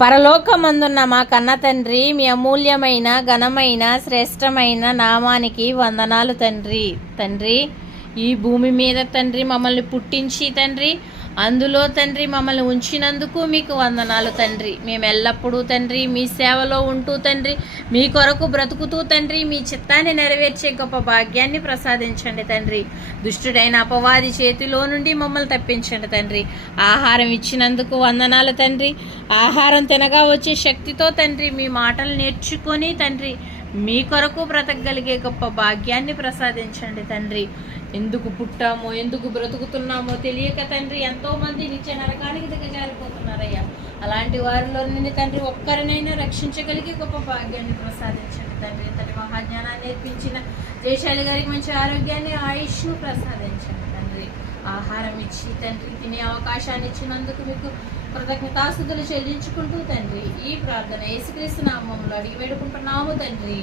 పరలోకమందున్న మా కన్న తండ్రి, మీ అమూల్యమైన ఘనమైన శ్రేష్టమైన నామానికి వందనాలు తండ్రి. తండ్రి, ఈ భూమి మీద తండ్రి మమ్మల్ని పుట్టించి తండ్రి, అందులో తండ్రి మమ్మల్ని ఉంచినందుకు మీకు వందనాలు తండ్రి. మేము ఎల్లప్పుడూ తండ్రి మీ సేవలో ఉంటూ తండ్రి, మీ కొరకు బ్రతుకుతూ తండ్రి, మీ చిత్తాన్ని నెరవేర్చే గొప్ప భాగ్యాన్ని ప్రసాదించండి తండ్రి. దుష్టుడైన అపవాది చేతిలో నుండి మమ్మల్ని తప్పించండి తండ్రి. ఆహారం ఇచ్చినందుకు వందనాలు తండ్రి. ఆహారం తినగా వచ్చే శక్తితో తండ్రి మీ మాటలు నేర్చుకొని తండ్రి మీ కొరకు బ్రతకగలిగే గొప్ప భాగ్యాన్ని ప్రసాదించండి తండ్రి. ఎందుకు పుట్టామో, ఎందుకు బ్రతుకుతున్నామో తెలియక తండ్రి ఎంతోమంది నిత్య నరకానికి దిగజారిపోతున్నారయ్యా. అలాంటి వారిలో నుండి తండ్రి ఒక్కరినైనా రక్షించగలిగే గొప్ప భాగ్యాన్ని ప్రసాదించండి తండ్రి. తండ్రి మహాజ్ఞానాన్ని నేర్పించిన జయశాలి గారికి మంచి ఆరోగ్యాన్ని, ఆయుష్ను ప్రసాదించండి తండ్రి. ఆహారం ఇచ్చి తండ్రి తినే అవకాశాన్ని ఇచ్చినందుకు మీకు కృతజ్ఞతాస్తుతులు చెల్లించుకుంటూ తండ్రి ఈ ప్రార్థన యేసుక్రీస్తు నామములో అడిగి వేడుకుంటున్నాము తండ్రి.